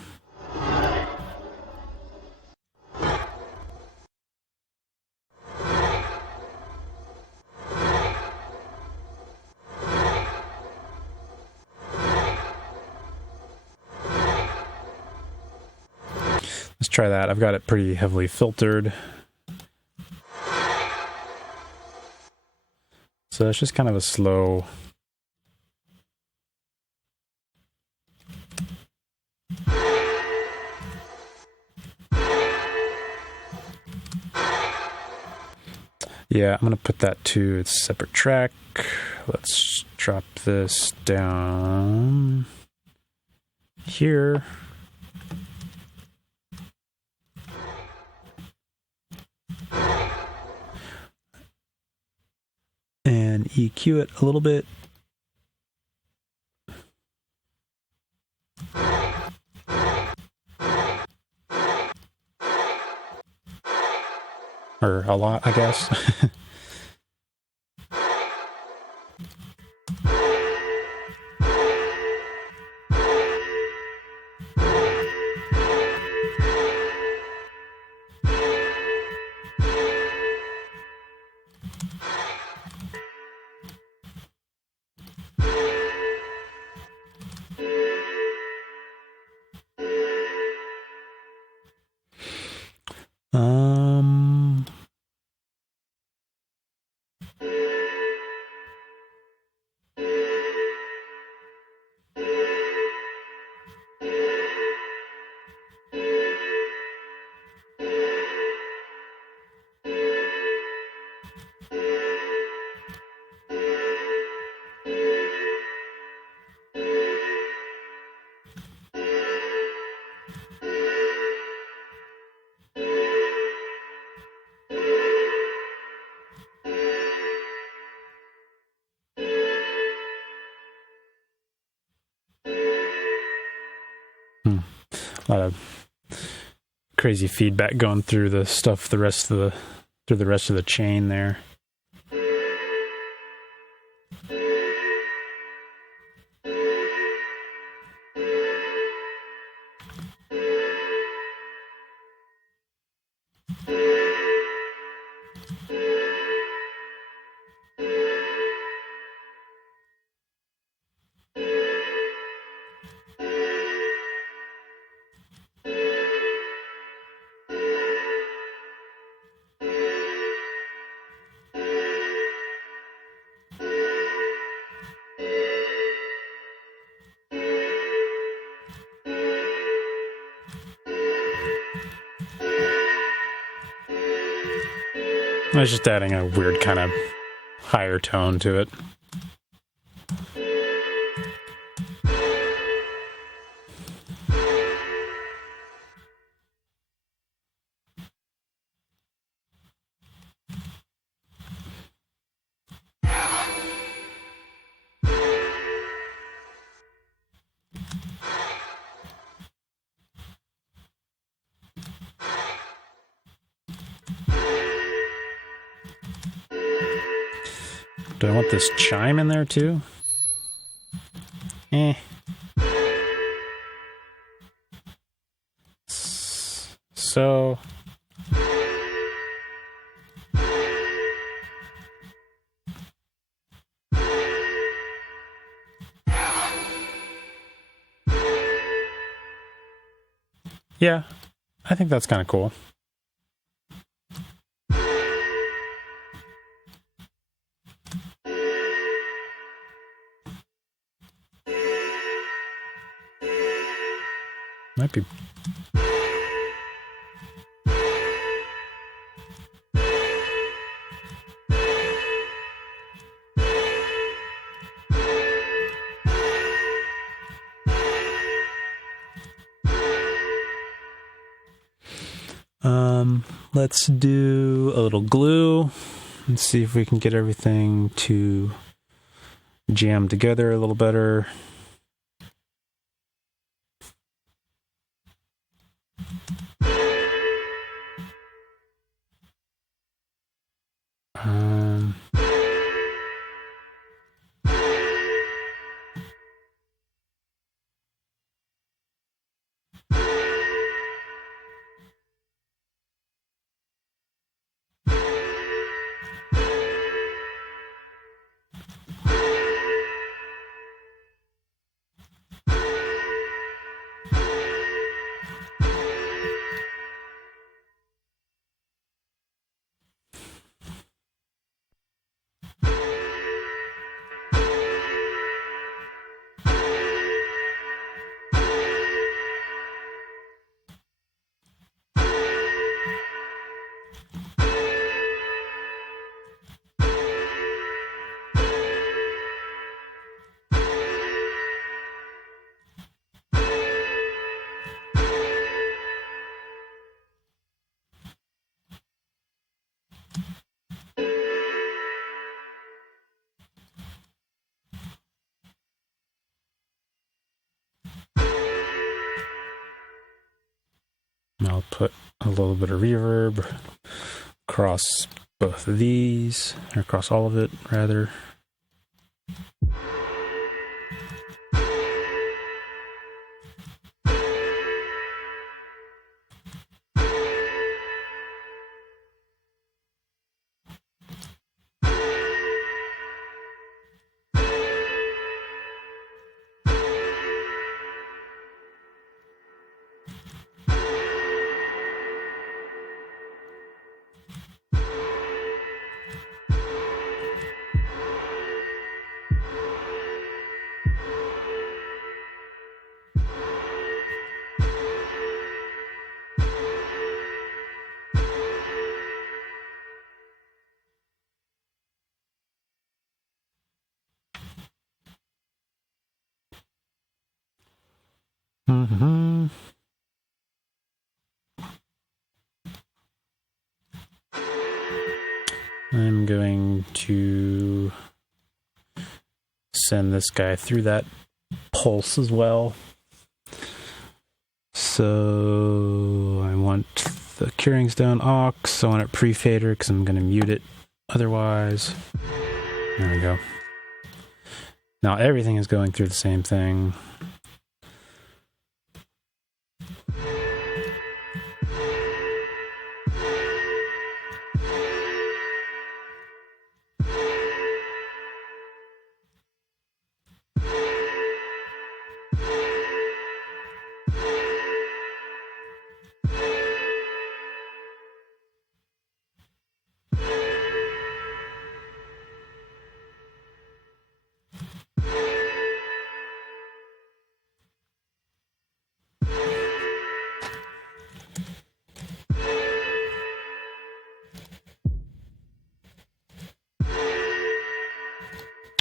Let's try that. I've got it pretty heavily filtered. So it's just kind of a slow... Yeah, I'm going to put that to its separate track. Let's drop this down here. And EQ it a little bit. Or a lot, I guess. A lot of crazy feedback going through the stuff, through the rest of the chain there. I was just adding a weird kind of higher tone to it. Do I want this chime in there too? So... yeah, I think that's kind of cool. Might be... let's do a little glue and see if we can get everything to jam together a little better. I'll put a little bit of reverb across both of these, or across all of it, rather. I'm going to send this guy through that pulse as well. So I want the curing stone aux. I want it pre-fader because I'm going to mute it otherwise. There we go. Now everything is going through the same thing.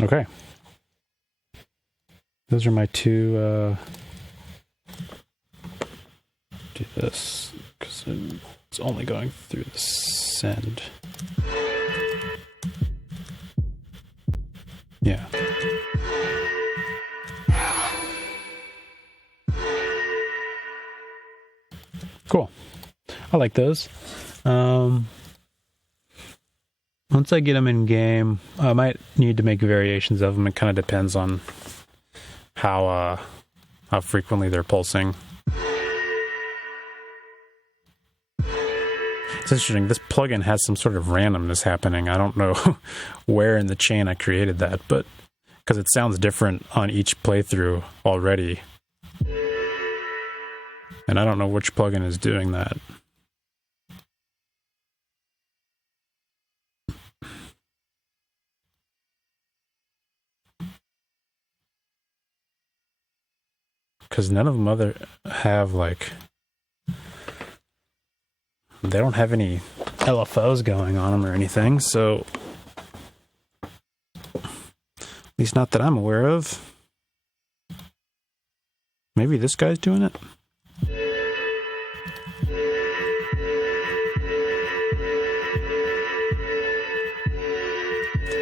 Okay. Those are my two, do this, because it's only going through the send. Yeah. Cool. I like those. Once I get them in game, I might need to make variations of them. It kind of depends on how frequently they're pulsing. It's interesting. This plugin has some sort of randomness happening. I don't know where in the chain I created that, but because it sounds different on each playthrough already. And I don't know which plugin is doing that. Because none of them have, like, they don't have any LFOs going on them or anything, so at least not that I'm aware of. Maybe this guy's doing it?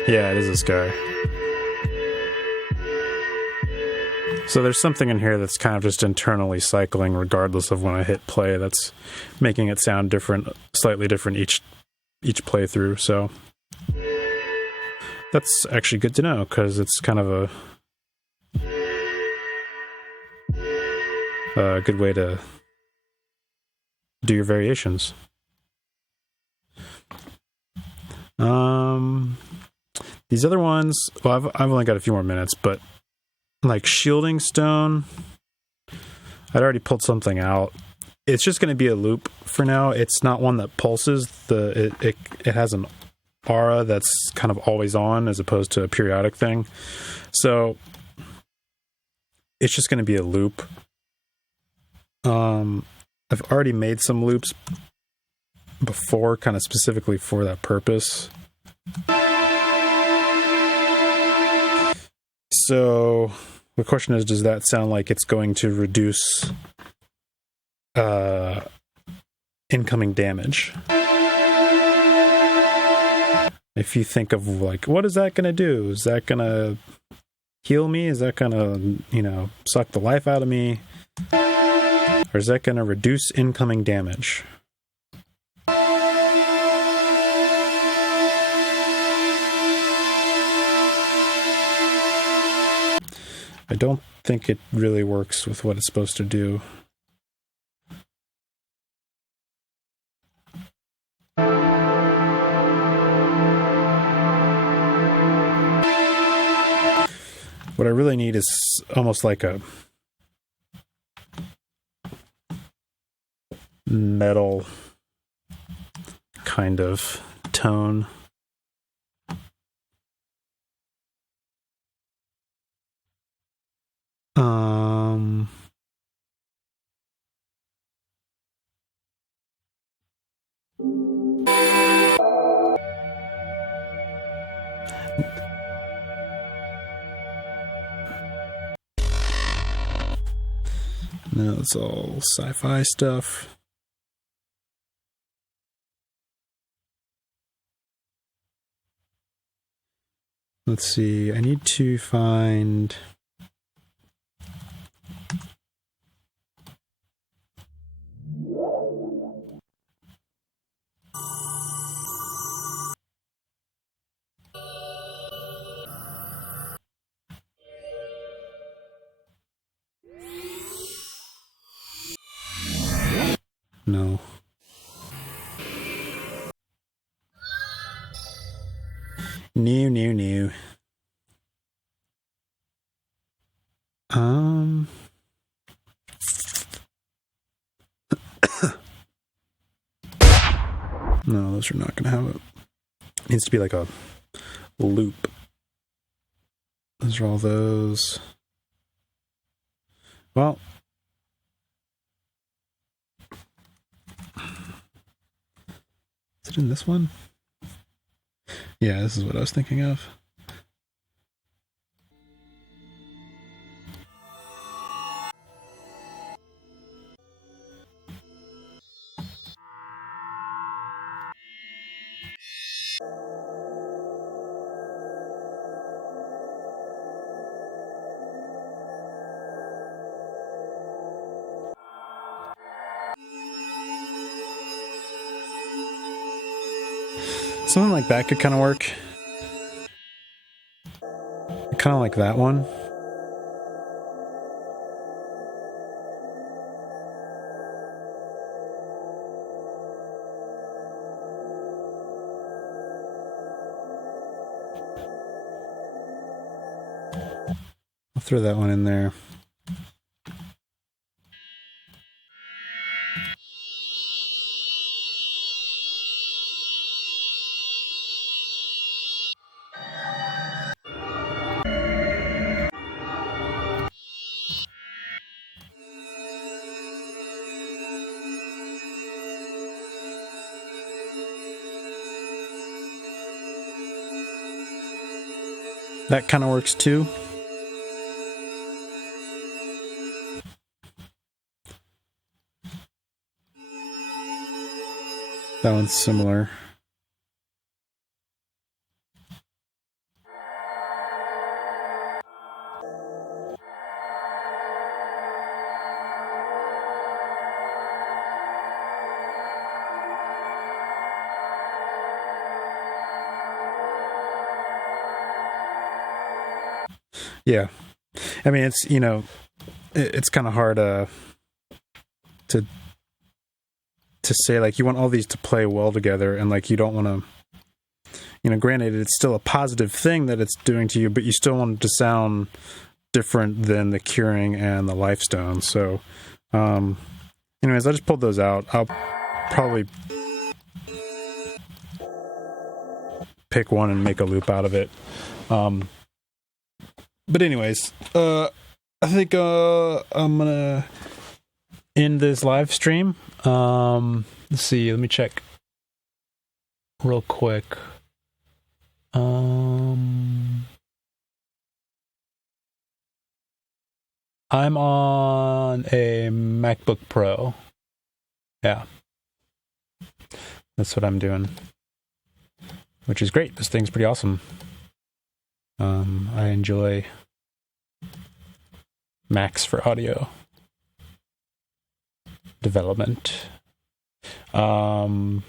Yeah, it is this guy. So there's something in here that's kind of just internally cycling regardless of when I hit play. That's making it sound different, slightly different each playthrough. So that's actually good to know, because it's kind of a good way to do your variations. These other ones, well, I've only got a few more minutes, but like Shielding Stone, I'd already pulled something out. It's just going to be a loop for now. It's not one that pulses. It has an aura that's kind of always on as opposed to a periodic thing. So it's just going to be a loop. I've already made some loops before, kind of specifically for that purpose. So the question is, does that sound like it's going to reduce incoming damage? If you think of, like, what is that going to do? Is that going to heal me? Is that going to, suck the life out of me? Or is that going to reduce incoming damage? I don't think it really works with what it's supposed to do. What I really need is almost like a metal kind of tone. No, it's all sci-fi stuff. Let's see, I need to find... No. New. No, those are not going to have it. It needs to be like a loop. Those are all those. Well, is it in this one? Yeah, this is what I was thinking of. Something like that could kind of work. Kind of like that one. I'll throw that one in there. That kind of works too. That one's similar. Yeah. I mean, it's, you know, it's kind of hard to say, like, you want all these to play well together, and, like, you don't want to, you know, granted, it's still a positive thing that it's doing to you, but you still want it to sound different than the Curing and the Lifestone. So, anyways, I just pulled those out. I'll probably pick one and make a loop out of it. But anyways, I think I'm gonna end this live stream. Let's see, let me check real quick. I'm on a MacBook Pro. Yeah. That's what I'm doing. Which is great. This thing's pretty awesome. I enjoy Macs for audio development. So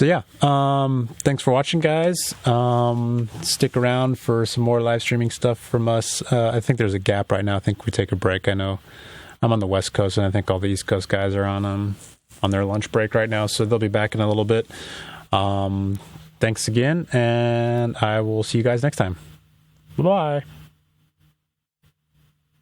yeah, thanks for watching, guys. Stick around for some more live streaming stuff from us. I think there's a gap right now. I think we take a break. I know I'm on the West Coast, and I think all the East Coast guys are on their lunch break right now, so they'll be back in a little bit. Thanks again, and I will see you guys next time. Bye-bye.